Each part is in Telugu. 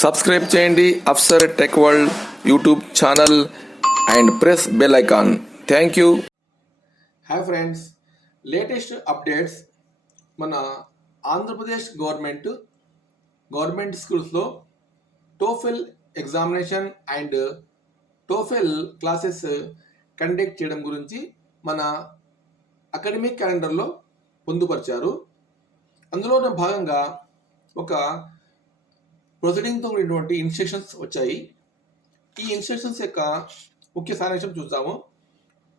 సబ్స్క్రైబ్ చేయండి Afsar tech world YouTube channel and press bell icon. Thank you. Hi friends, latest updates. మన ఆంధ్రప్రదేశ్ గవర్నమెంట్ స్కూల్స్లో TOEFL examination and TOEFL classes conduct చేయడం గురించి మన అకాడమిక్ క్యాలెండర్లో పొందుపరిచారు. అందులో భాగంగా ఒక ప్రొసీడింగ్తో కూడినటువంటి ఇన్స్ట్రక్షన్స్ వచ్చాయి. ఈ ఇన్స్ట్రక్షన్స్ యొక్క ముఖ్య సారాంశం చూద్దాము.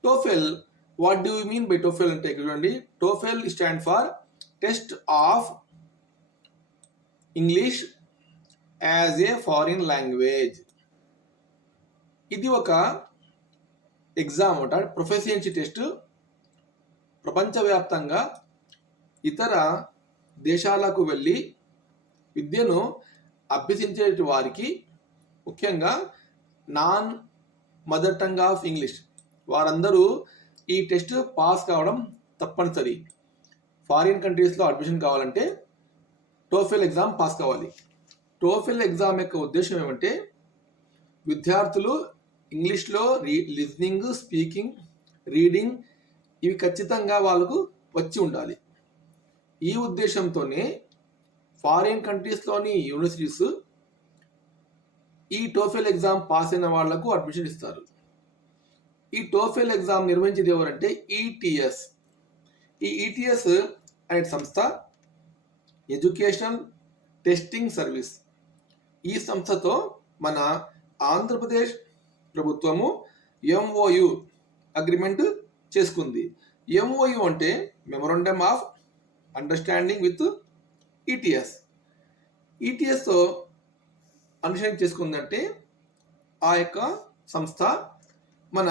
TOEFL, what do you mean by TOEFL అంటే చూడండి. TOEFL stand for test of English as a foreign language. ఇది ఒక ఎగ్జామ్ అంట, ప్రొఫెషియన్సీ టెస్ట్. ప్రపంచవ్యాప్తంగా ఇతర దేశాలకు వెళ్ళి విద్యను అభ్యసించే వారికి, ముఖ్యంగా non mother tongue of English వారందరూ ఈ టెస్ట్ పాస్ కావడం తప్పనిసరి. ఫారిన్ కంట్రీస్లో అడ్మిషన్ కావాలంటే టోఫెల్ ఎగ్జామ్ పాస్ కావాలి. టోఫెల్ ఎగ్జామ్ యొక్క ఉద్దేశం ఏమంటే విద్యార్థులు ఇంగ్లీష్లో లిజనింగ్, స్పీకింగ్, రీడింగ్ ఇవి ఖచ్చితంగా వాళ్ళకు వచ్చి ఉండాలి. ఈ ఉద్దేశంతోనే ఫారిన్ కంట్రీస్లోని యూనివర్సిటీస్ ఈ టోఫెల్ ఎగ్జామ్ పాస్ అయిన వాళ్లకు అడ్మిషన్ ఇస్తారు. ఈ టోఫెల్ ఎగ్జామ్ నిర్వహించేది ఎవరంటే ఈటీఎస్. ఈ ఈటీఎస్ అనే సంస్థ ఎడ్యుకేషనల్ టెస్టింగ్ సర్వీస్. ఈ సంస్థతో మన ఆంధ్రప్రదేశ్ ప్రభుత్వము ఎంఓయు అగ్రిమెంట్ చేసుకుంది. ఎంఓయు అంటే memorandum of understanding with ETS. ఈటీఎస్తో అండర్స్టాండింగ్ చేసుకుందంటే ఆ యొక్క సంస్థ మన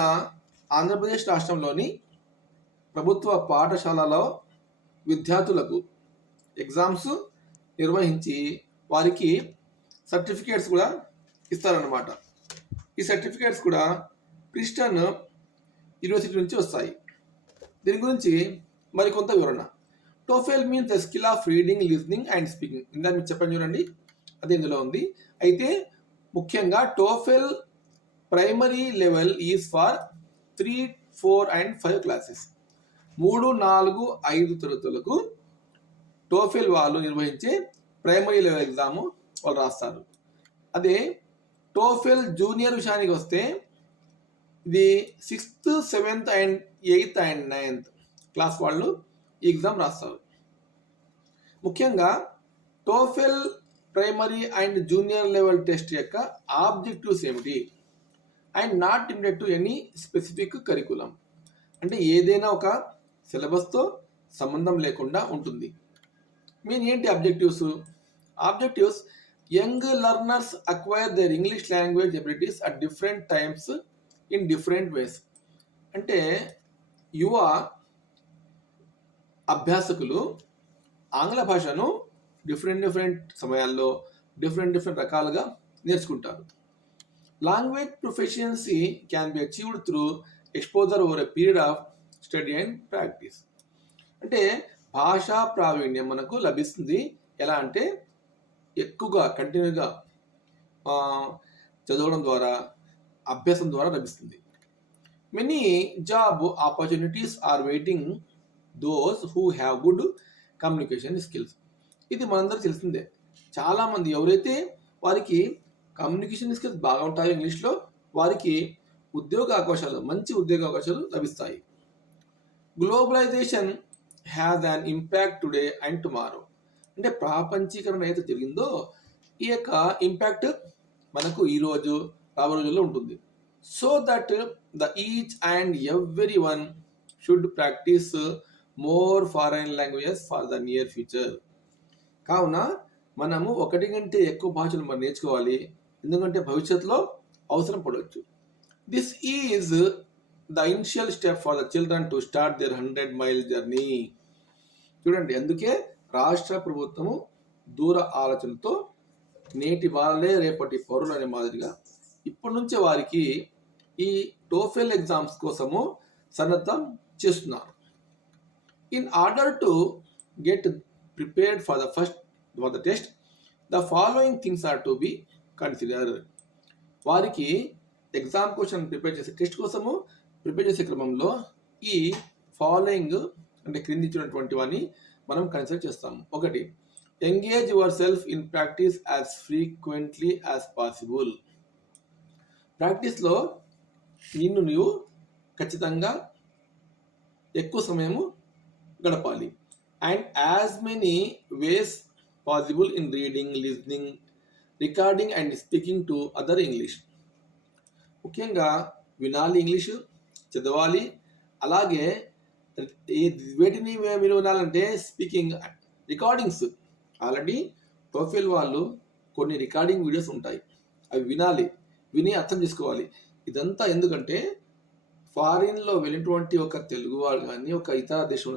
ఆంధ్రప్రదేశ్ రాష్ట్రంలోని ప్రభుత్వ పాఠశాలలో విద్యార్థులకు ఎగ్జామ్స్ నిర్వహించి వారికి సర్టిఫికేట్స్ కూడా ఇస్తారన్నమాట. ఈ సర్టిఫికేట్స్ కూడా క్రిస్టియన్ యూనివర్సిటీ నుంచి వస్తాయి. దీని గురించి మరికొంత వివరణ. TOEFL means the skill of reading, listening and speaking. ఇందా మీకు చెప్పండి చూడండి, అది ఇందులో ఉంది. అయితే ముఖ్యంగా TOEFL primary level is for 3, 4 and 5 classes. 3, 4, 5 తరగతులకు టోఫెల్ వాళ్ళు నిర్వహించే ప్రైమరీ లెవెల్ ఎగ్జామ్ వాళ్ళు రాస్తారు. అదే టోఫెల్ జూనియర్ విషయానికి వస్తే ఇది 6th, 7th and 8th and 9th class వాళ్ళు ఈ ఎగ్జామ్ రాస్తారు. ముఖ్యంగా TOEFL primary and junior level test యొక్క ఆబ్జెక్టివ్స్ ఏమిటి? And not limited to any specific curriculum. అంటే ఏదైనా ఒక సిలబస్తో సంబంధం లేకుండా ఉంటుంది. మీన్ ఏంటి objectives? Objectives, young learners acquire their English language abilities at different times in different ways. అంటే యువ అభ్యాసకులు ఆంగ్ల భాషను డిఫరెంట్ సమయాల్లో డిఫరెంట్ రకాలుగా నేర్చుకుంటారు. Language proficiency can be achieved through exposure over a period of study and practice. అంటే భాషా ప్రావీణ్యం మనకు లభిస్తుంది ఎలా అంటే ఎక్కువగా కంటిన్యూగా చదవడం ద్వారా, అభ్యాసం ద్వారా లభిస్తుంది. Many job opportunities are waiting those who have good communication skills. ఇది మనందరూ తెలిసిందే. చాలామంది ఎవరైతే వారికి కమ్యూనికేషన్ స్కిల్స్ బాగా ఉంటాయో ఇంగ్లీష్లో, వారికి మంచి ఉద్యోగ అవకాశాలు లభిస్తాయి. Globalisation has an impact today and tomorrow. అంటే ప్రాపంచీకరణ అయితే జరిగిందో ఈ యొక్క ఇంపాక్ట్ మనకు ఈరోజు రాబోయే రోజుల్లో ఉంటుంది. So that the each and every one should practice more foreign languages for the near future. కావున మనము ఒకటి కంటే ఎక్కువ భాషలు మనం నేర్చుకోవాలి, ఎందుకంటే భవిష్యత్తులో అవసరం పడవచ్చు. This is the initial step for the children to start their 100-mile journey. చూడండి, అందుకే రాష్ట్ర ప్రభుత్వము దూర ఆలోచనతో నేటి వాళ్ళే రేపటి పౌరులు అనే మాదిరిగా ఇప్పటి నుంచే వారికి ఈ టోఫెల్ ఎగ్జామ్స్ కోసము సన్నద్ధం చేస్తున్నారు. In order to get prepared for the test, the following things are to be consider. వారికి ఎగ్జామ్ క్వశ్చన్ ప్రిపేర్ చేసే టెస్ట్ కోసము ప్రిపేర్ చేసే క్రమంలో ఈ ఫాలోయింగ్ అంటే క్రింది ఇచ్చినటువంటి వాన్ని మనం కన్సిడర్ చేస్తాము. ఒకటి, engage yourself in practice as frequently as possible. ప్రాక్టీస్లో నీవు ఖచ్చితంగా ఎక్కువ సమయము గడపాలి. And as many ways possible in reading, listening, recording and speaking to other English. ముఖ్యంగా వినాలి, ఇంగ్లీషు చదవాలి, అలాగే వేటిని మీరు వినాలంటే స్పీకింగ్, రికార్డింగ్స్. ఆల్రెడీ TOEFL వాళ్ళు కొన్ని రికార్డింగ్ వీడియోస్ ఉంటాయి, అవి వినాలి, విని అర్థం చేసుకోవాలి. ఇదంతా ఎందుకంటే ఫారిన్లో వెళ్ళినటువంటి ఒక తెలుగు వాళ్ళు కానీ ఒక ఇతర దేశం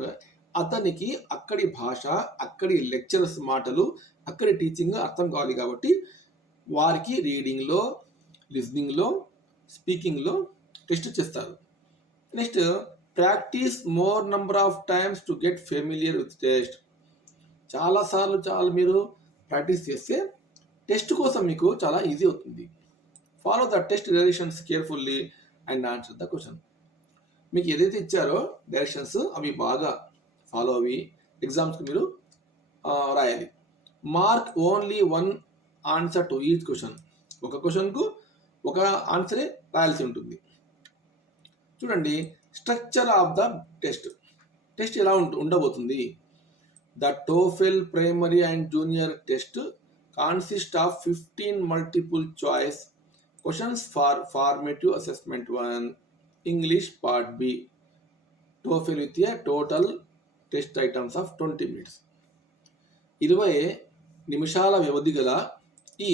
అతనికి అక్కడి భాష, అక్కడి లెక్చరర్స్ మాటలు, అక్కడి టీచింగ్ అర్థం కావాలి. కాబట్టి వారికి రీడింగ్లో, లిజనింగ్లో, స్పీకింగ్లో టెస్ట్ చేస్తారు. Next, practice more number of times to get familiar with test. చాలాసార్లు మీరు ప్రాక్టీస్ చేస్తే టెస్ట్ కోసం మీకు చాలా ఈజీ అవుతుంది. Follow the test directions carefully and answer the question. మీకు ఏదైతే ఇచ్చారో డైరెక్షన్స్ అవి బాగా ఫాలో అవి ఎగ్జామ్స్కి మీరు రాయాలి. Mark only one answer to each question. ఒక క్వశ్చన్కు ఒక ఆన్సరే రాయాల్సి ఉంటుంది. చూడండి, స్ట్రక్చర్ ఆఫ్ ద టెస్ట్ ఎలా ఉండబోతుంది. The TOEFL primary and junior test consist of 15 multiple choice questions for formative assessment 1, English part B. TOEFL with a total test items of 20 minutes. 20 నిమిషాల వ్యవధి గల ఈ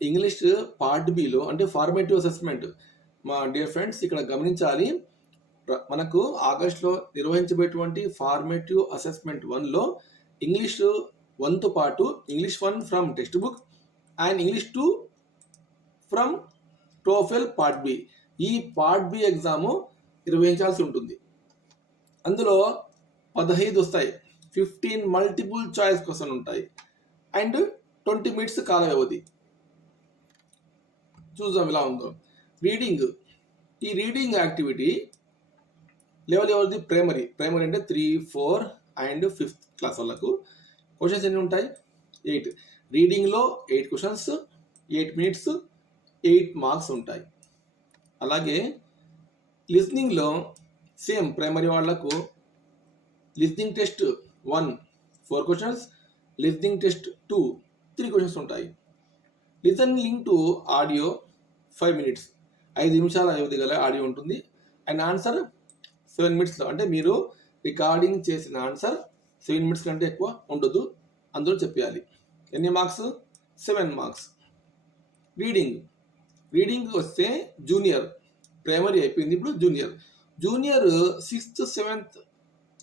ఇంగ్లీష్ పార్ట్ బిలో అంటే ఫార్మేటివ్ అసెస్మెంట్. మా డియర్ ఫ్రెండ్స్, ఇక్కడ గమనించాలి, మనకు ఆగస్టులో నిర్వహించబడేటువంటి ఫార్మేటివ్ అసెస్మెంట్ 1లో ఇంగ్లీష్ 1తో పాటు English 1 from textbook and English 2 from TOEFL part B. ఈ పార్ట్ B ఎగ్జాము నిర్వహించాల్సి ఉంటుంది. అందులో 15 వస్తాయి, 15 మల్టిపుల్ చాయిస్ క్వశ్చన్ ఉంటాయి అండ్ 20 minutes కాల వ్యవధి. చూద్దాం ఎలా ఉందో. రీడింగ్, ఈ రీడింగ్ యాక్టివిటీ లెవెల్ ఎవరిది? ప్రైమరీ అంటే 3, 4 అండ్ 5th క్లాస్ వాళ్ళకు. క్వశ్చన్స్ ఎన్ని ఉంటాయి? 8. రీడింగ్లో 8 క్వశ్చన్స్, 8 minutes, 8 marks ఉంటాయి. అలాగే లిస్నింగ్లో సేమ్ ప్రైమరీ వాళ్ళకు listening test 1 4 questions, listening test 2 3 questions ఉంటాయి. లిసనింగ్ టు ఆడియో 5 minutes, 5 నిమిషాల వ్యవధి గల ఆడియో ఉంటుంది. And answer 7 minutes. అంటే మీరు రికార్డింగ్ చేసిన ఆన్సర్ 7 minutes కంటే ఎక్కువ ఉండదు, అందులో చెప్పేయాలి. ఎన్ని మార్క్స్? 7 marks. రీడింగ్ వస్తే జూనియర్, ప్రైమరీ అయిపోయింది, ఇప్పుడు జూనియర్ 6th 7th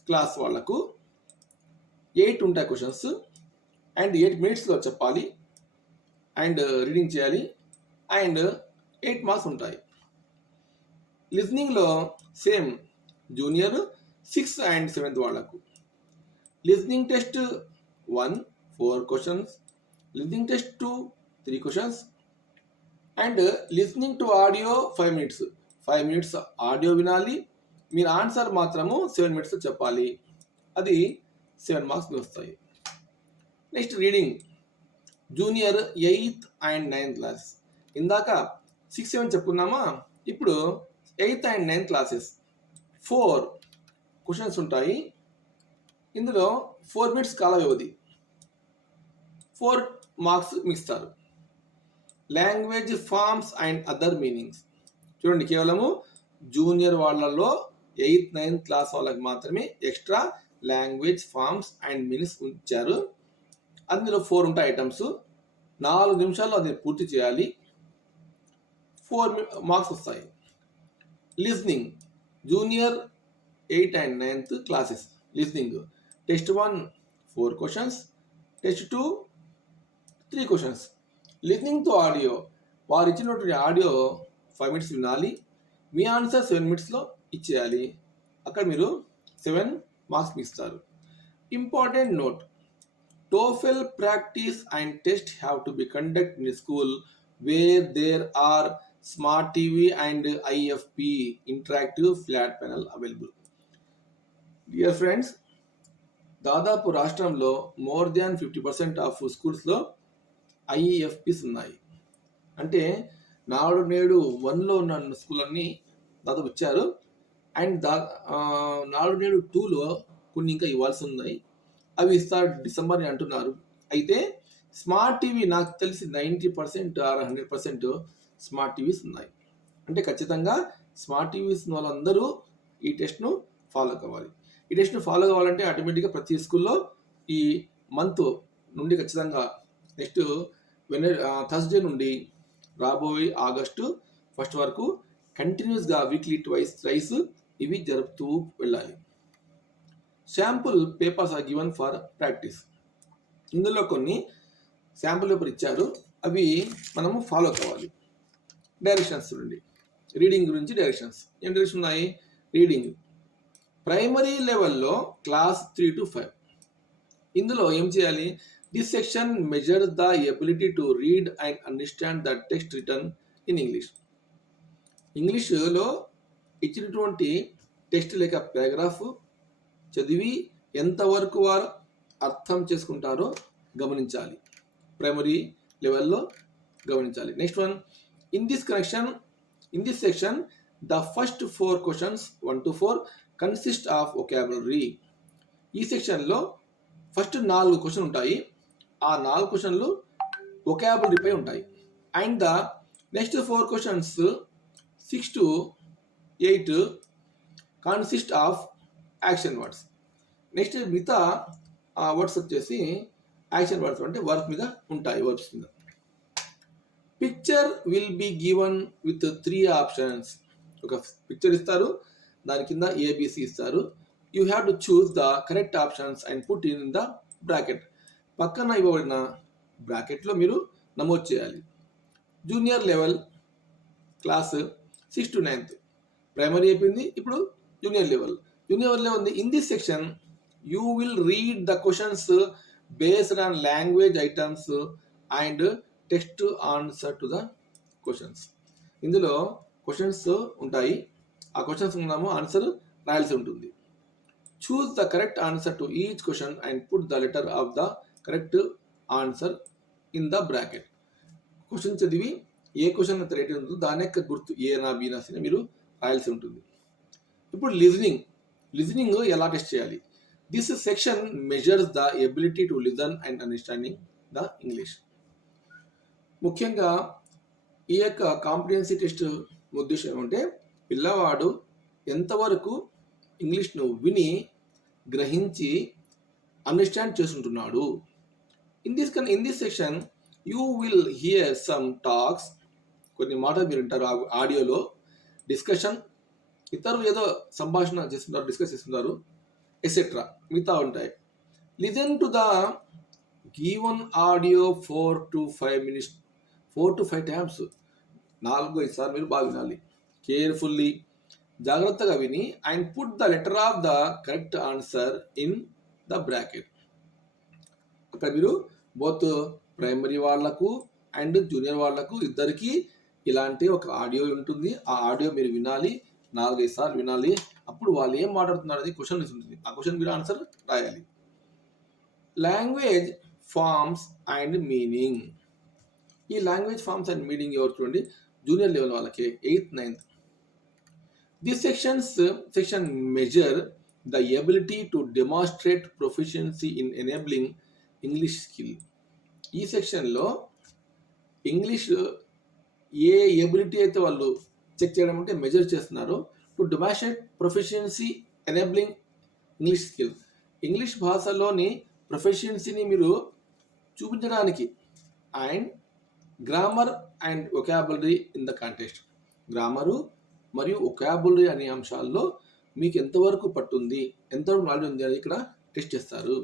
క్లాస్ వాళ్ళకు 8 ఉంటాయి క్వశ్చన్స్ అండ్ 8 minutesలో చెప్పాలి అండ్ రీడింగ్ చేయాలి అండ్ 8 marks ఉంటాయి. లిజనింగ్లో same junior 6th and 7th వాళ్ళకు. Listening test 1 4 questions, listening test 2 3 questions and listening to audio 5 minutes. 5 minutes audio వినాలి, మీరు ఆన్సర్ మాత్రము 7 minutes చెప్పాలి, అది 7 marks వస్తాయి. Next reading, junior 8th and 9th class. ఇందాక 6, 7 చెప్పుకున్నామా, ఇప్పుడు 8th and 9th classes 4 questions ఉంటాయి. ఇందులో 4 minutes కాల వ్యవధి, 4 marks మిస్తారు. Language forms and other meanings. చూడండి, కేవలము జూనియర్ వాళ్ళలో 8th 9th క్లాస్ వాళ్ళకి మాత్రమే extra language forms and meanings ఉంచారు. అందులో 4 ఉంటాయి ఐటమ్స్. 4 నిమిషాల్లో అది పూర్తి చేయాలి, 4 marks వస్తాయి. Listening, junior 8th and 9th classes listening. Test 1 4 questions, test 2 3 questions. Listening to audio, వారు ఇచ్చినటువంటి ఆడియో 5 minutes వినాలి, మీ ఆన్సర్ 7 minutesలో ఇచ్చేయాలి, అక్కడ మీరు 7 marks ఇస్తారు. Important note, TOEFL practice and test have to be conducted in a school where there are smart TV and IFP interactive flat panel available. Dear friends, దాదాపు రాష్ట్రంలో మోర్ దాన్ 50% ఆఫ్ స్కూల్స్లో ఐఈఎఫ్పిస్ ఉన్నాయి. అంటే నాడు నేడు 1లో ఉన్న స్కూళ్ళన్నీ దాదాపు ఇచ్చారు. అండ్ నాడు నేడు 2లో కొన్ని ఇంకా ఇవ్వాల్సి ఉన్నాయి. అవి ఇస్తారు డిసెంబర్ అని అంటున్నారు. అయితే స్మార్ట్ టీవీ నాకు తెలిసి 90% ఆర్ 100% స్మార్ట్ టీవీస్ ఉన్నాయి. అంటే ఖచ్చితంగా స్మార్ట్ టీవీస్ వాళ్ళందరూ ఈ టెస్ట్ను ఫాలో కావాలి. ఈ టెస్ట్ను ఫాలో కావాలంటే ఆటోమేటిక్గా ప్రతి స్కూల్లో ఈ మంత్ నుండి ఖచ్చితంగా నెక్స్ట్ థర్స్డే నుండి రాబోయే ఆగస్టు 1 వరకు కంటిన్యూస్గా వీక్లీ థ్రైస్ ఇవి జరుపుతూ వెళ్ళాలి. Sample papers are given for practice. ఇందులో కొన్ని శాంపుల్ పేపర్ ఇచ్చారు, అవి మనము ఫాలో కావాలి. డైరెక్షన్స్ చూడండి. రీడింగ్ గురించి డైరెక్షన్స్ ఏం డైరెక్షన్ ఉన్నాయి? రీడింగ్ ప్రైమరీ లెవెల్లో క్లాస్ 3 to 5. ఇందులో ఏం చేయాలి? This section measure the ability to read and understand the text return in English. ఇంగ్లీష్లో ఇచ్చినటువంటి టెక్స్ట్ లేక పారాగ్రాఫ్ చదివి ఎంతవరకు వారు అర్థం చేసుకుంటారో గమనించాలి. ప్రైమరీ లెవెల్లో గమనించాలి. Next one, in this section the first 4 questions 1 to 4 consist of vocabulary. ఈ సెక్షన్లో ఫస్ట్ 4 క్వశ్చన్ ఉంటాయి. ఆ 4 క్వశ్చన్లు వొకాబులరీపై ఉంటాయి. And the next 4 questions 6 to 8 consist of action words. Next మిగతా వర్డ్స్ వచ్చేసి యాక్షన్ వర్డ్స్ అంటే వర్క్ మీద ఉంటాయి, వర్బ్స్ మీద. Picture will be given with 3 options. ఒక పిక్చర్ ఇస్తారు, దాని కింద ఏబిసి ఇస్తారు. You have to choose the correct options and put in the bracket. పక్కన ఇవ్వబడిన బ్రాకెట్లో మీరు నమోదు చేయాలి. Junior level class 6 to 9th. Primary అయిపోయింది, ఇప్పుడు జూనియర్ లెవెల్ ఉంది. In this section you will read the questions based on language items and text answer to the questions. ఇందులో క్వశ్చన్స్ ఉంటాయి, ఆ క్వశ్చన్స్ ఉన్నాము ఆన్సర్ రాయాల్సి ఉంటుంది. Choose the correct answer to each question and put the letter of the correct answer in the bracket. Question చదివి ఏ క్వశ్చన్ అయితే రైట్ ఉంటుందో దాని యొక్క గుర్తు ఏనా బీనా సీనా మీరు రాయాల్సి ఉంటుంది. ఇప్పుడు లిజనింగ్ ఎలా టెస్ట్ చేయాలి? This section measures the ability to listen and understanding the English. ముఖ్యంగా ఈ యొక్క కాంపిటెన్సీ టెస్ట్ ఉద్దేశం ఏమంటే పిల్లవాడు ఎంతవరకు ఇంగ్లీష్ను విని గ్రహించి అండర్స్టాండ్ చేసుకుంటున్నాడు. In this section you will here some talks. కొన్ని మాటలు మీరు వింటారు ఆడియోలో. డిస్కషన్, ఇతరులు ఏదో సంభాషణ చేస్తున్నారు, డిస్కస్ చేస్తున్నారు, ఎసెట్రా మిగతా ఉంటాయి. Listen to the given audio 4 to 5 minutes, 4 to 5 times. 4-5 సార్లు మీరు బాగా వినాలి. కేర్ఫుల్లీ, జాగ్రత్తగా విని and put the letter of the correct answer in the bracket. అక్కడ మీరు బోత్ ప్రైమరీ వాళ్లకు అండ్ జూనియర్ వాళ్లకు ఇద్దరికి ఇలాంటి ఒక ఆడియో ఉంటుంది. ఆ ఆడియో మీరు వినాలి, 4-5 సార్లు వినాలి. అప్పుడు వాళ్ళు ఏం మాట్లాడుతున్నారు అది క్వశ్చన్ ఉంటుంది, ఆ క్వశ్చన్ మీరు ఆన్సర్ రాయాలి. Language forms and meaning. ఈ లాంగ్వేజ్ ఫార్మ్స్ అండ్ మీనింగ్ ఎవరు చూడండి, జూనియర్ లెవెల్ వాళ్ళకి 8th 9th. This section measure the ability to demonstrate proficiency in enabling English skill. ఈ సెక్షన్లో ఇంగ్లీష్ ఏ ఎబిలిటీ అయితే వాళ్ళు చెక్ చేయడం అంటే మెజర్ చేస్తున్నారు. To demonstrate proficiency enabling English skill. English భాషలోని ప్రొఫిషియన్సీని మీరు చూపించడానికి and grammar and vocabulary in the context. Grammar మరియు వొకాబులరీ అనే అంశాల్లో మీకు ఎంతవరకు పట్టుంది, ఎంతవరకు నాలెడ్జ్ ఉంది అని ఇక్కడ టెస్ట్ చేస్తారు.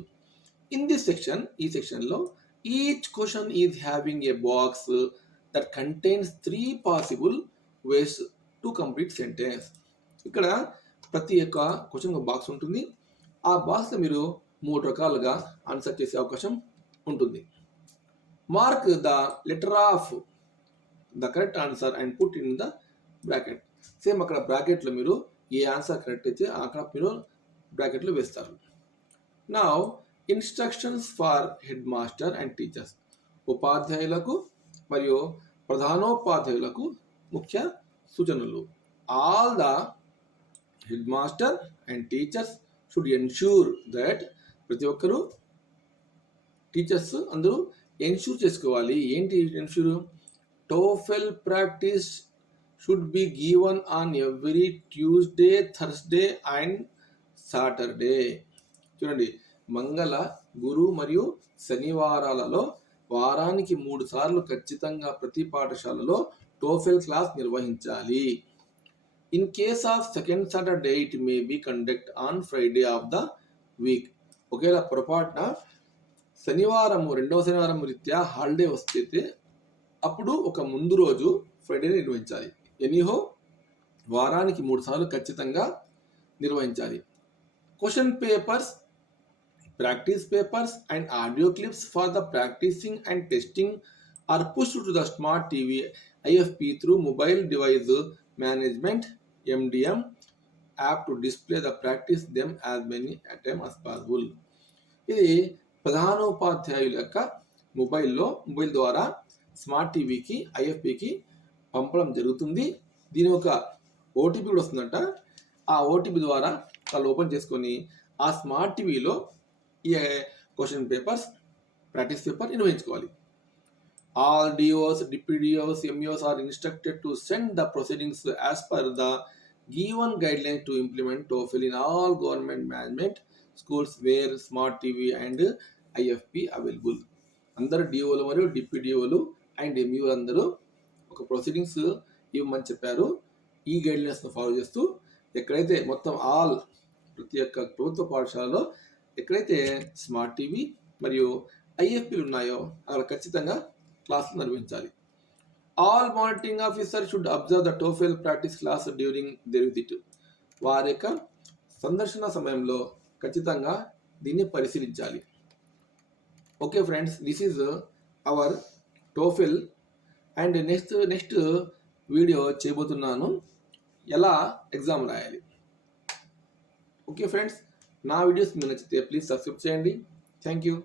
ఇన్ దిస్ సెక్షన్, ఈ సెక్షన్లో each question is having a box that contains 3 possible ways to complete sentence. ఇక్కడ ప్రతి ఒక్క క్వశ్చన్ ఒక బాక్స్ ఉంటుంది. ఆ బాక్స్లో మీరు 3 రకాలుగా ఆన్సర్ చేసే అవకాశం ఉంటుంది. Mark the letter of the correct answer and put in the bracket. Same అక్కడ బ్రాకెట్లో మీరు ఏ ఆన్సర్ కరెక్ట్ అయితే అక్కడ మీరు బ్రాకెట్లో వేస్తారు. Now instructions for head master and teachers. ఉపాధ్యాయులకు మరియు ప్రధానోపాధ్యాయులకు ముఖ్య సూచనలు. All the head master and teachers should ensure that, ప్రతి ఒక్కరూ టీచర్స్ అందరూ ఎన్ష్యూర్ చేసుకోవాలి. ఏంటి ensure? TOEFL practice should be given on every Tuesday, Thursday and Saturday. చూడండి, మంగళ, గురు మరియు శనివారాలలో వారానికి 3 సార్లు ఖచ్చితంగా ప్రతి పాఠశాలలో TOEFL క్లాస్ నిర్వహించాలి. In case of second Saturday it may be conduct on Friday of the week. ఒకవేళ పొరపాటున రెండవ శనివారం రీత్యా హాలిడే వస్తే అప్పుడు ఒక ముందు రోజు ఫ్రైడే నిర్వహించాలి. ఎనీహో వారానికి 3 సార్లు ఖచ్చితంగా నిర్వహించాలి. Question papers, practice papers and audio clips for the practising and testing are pushed to the smart TV IFP through mobile device management MDM app to display the practice them as many time as possible. ఇది ప్రధానోపాధ్యాయుల యొక్క మొబైల్ ద్వారా స్మార్ట్ టీవీకి IFPకి పంపడం జరుగుతుంది. దీని ఒక OTP కూడా వస్తుందంట. ఆ OTP ద్వారా వాళ్ళు ఓపెన్ చేసుకొని ఆ స్మార్ట్ టీవీలో ఈ క్వశ్చన్ పేపర్స్, ప్రాక్టీస్ పేపర్ నిర్వహించుకోవాలి. All DOs, deputy DOs, MEOs are instructed to send the proceedings as per the given guidelines to implement TOEFL in all government management schools where smart TV and IFP available. అందరు DOలు మరియు డిప్యూటీ DOలు అండ్ MEOలు అందరూ ఒక ప్రొసీడింగ్స్ ఇవ్వమని చెప్పారు. ఈ గైడ్లైన్స్ను ఫాలో చేస్తూ ఎక్కడైతే మొత్తం ప్రతి ఒక్క ప్రభుత్వ పాఠశాలలో ఎక్కడైతే స్మార్ట్ టీవీ మరియు IFPలు ఉన్నాయో అక్కడ ఖచ్చితంగా క్లాసులు నిర్వహించాలి. All monitoring officer should observe the TOEFL practice class during their visit. వారి యొక్క సందర్శన సమయంలో ఖచ్చితంగా దీన్ని పరిశీలించాలి. Okay friends, this is our TOEFL and next video చేయబోతున్నాను ఎలా ఎగ్జామ్ రాయాలి. ఓకే ఫ్రెండ్స్, నా వీడియోస్ మీకు నచ్చితే ప్లీజ్ సబ్స్క్రైబ్ చేయండి. Thank you.